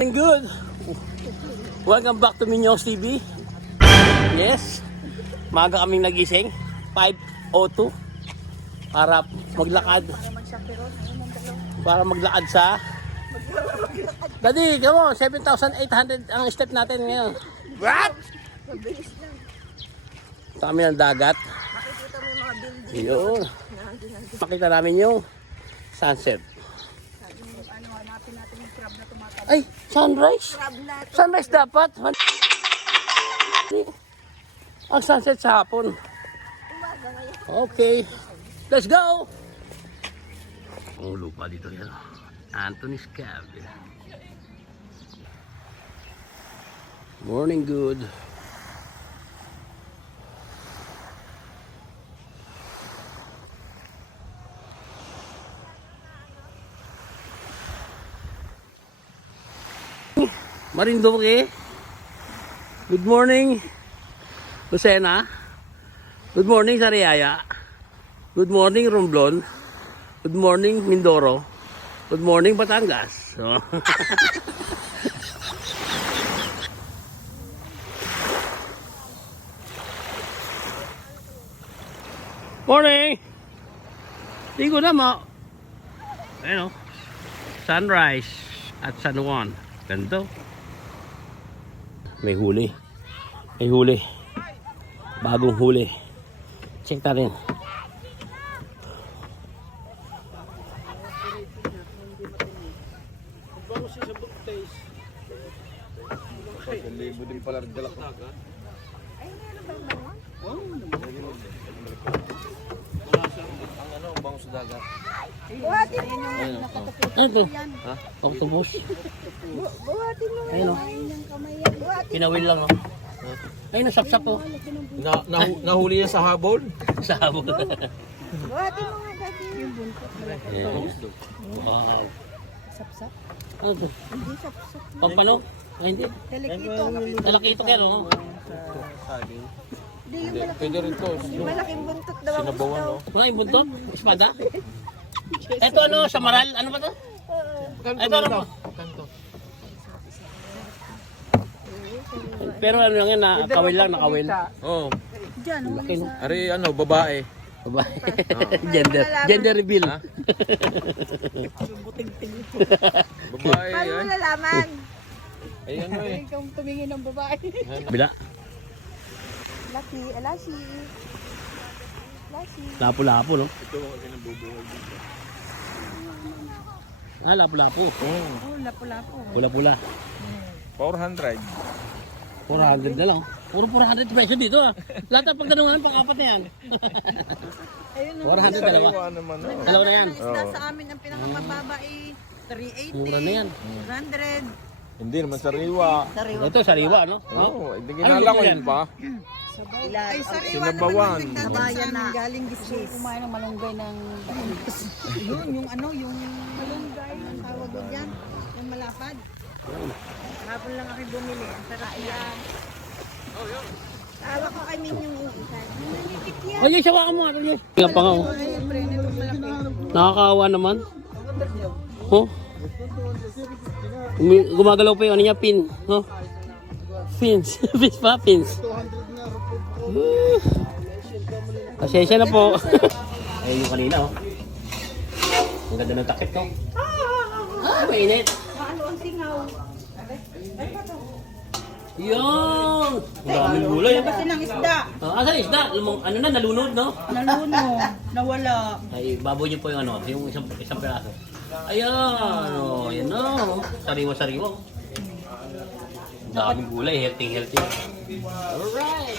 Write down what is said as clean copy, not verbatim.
Good. Welcome back to Minyos TV. Yes. Maga kaming nagising. 5:02 para maglakad. Para maglakad sa Daddy, come on, 7,800 ang step natin ngayon. What? Kami ng dagat. Makikita mo yung mga building. Yun. Makita namin yung sunset. Hanapin natin yung crab na tumatawag. Ay, sunrise. Crab na ito. Sunrise dapat. Ang sunset sa hapon. Umaga ngayon. Okay. Let's go! Ang lupa dito yan. Anthony's Cave. Morning good. Marinduque. Good morning, Lucena. Good morning, Sariaya. Good morning, Romblon. Good morning, Mindoro. Good morning, Batangas. So, morning! Ligo na mo. Ayun o. Sunrise at San Juan. Ganda. May huli. May huli. Bagong huli. Check natin. Libo din pala rin dala ko. Ang ano, bango sa dagat. Buhatin mo nga. Ano ito? Ha? Octopus. Buhatin mo nga. Ayun o. Buhatin. Pinawil lang o. Ay, nasapsap o. Nahuli yan sa habol. Sa habon. Buhatin mo nga dati. Yung buntot. Wow. Sapsap. Ano ito? Hindi sapsap. Pampano? Ay, hindi. Telekito. Talaki ito kaya no? Hindi yung malaking. Pwede rin to. Yung malaking buntot daw ang Sinabawan, gusto. no? Wala yung buntot? Espada? Ito ano? Samaral? Ano ba ito? Ito ano po? Pero ano lang yan, nakawil lang, nakawil. Oo. Diyan, Laki no? Ari, ano, babae. Babae. Gender reveal. Ha? Babae, paano mo ay. nalaman? Ay, ano eh. Ikaw tumingin ng babae. Bila. Laki, alasi. Lasi. Lapo-lapo no? Ito ang kinabubuhay dito. Ah, lapo-lapo. Oh, lapo-lapo. Pula-pula. 400. 400 na lang. Puro 400 peso dito ah. Lahat ng pagtanungan pang-apat na yan. Ayun, 400 dalawa. Sariwa naman, oh. Dalawa na yan. isda sa amin ang pinakamababa ay 380. Mura na yan. 400. Hindi naman sariwa. Sariwa. Ito, sariwa no? Oo, hindi ginala ko yun pa. Ay, sariwa Sinabawan. naman ang bayan na galing dishes. Kumain ng malunggay ng yun, yung ano, yung malunggay. Ang tawag ko dyan. Yung malapad. Hapon lang ako bumili. Ang saraya. Tawa ko kay Min yung isa. Nanipit yan. Ay, sawa ka mo. Nga pa nga oh. Ay, pre, nito malaki. Nakakaawa naman. Oh. Gumagalaw pa yung ano niya, pin. Oh. Pins. Pins pa, pins. Pasensya na po. Ayun yung kanina oh. Ang ganda ng takip to. Ah, mainit. Paano ang singaw? Yun! Ang daming gulay. Kasi ng isda. Asan isda? Ano na, nalunod no? Naluno. Nawala. Ay, baboy niyo po yung ano, yung isang peraso. Ayan, oh, yan o. Sariwa-sariwa. Ang daming gulay, healthy. Alright.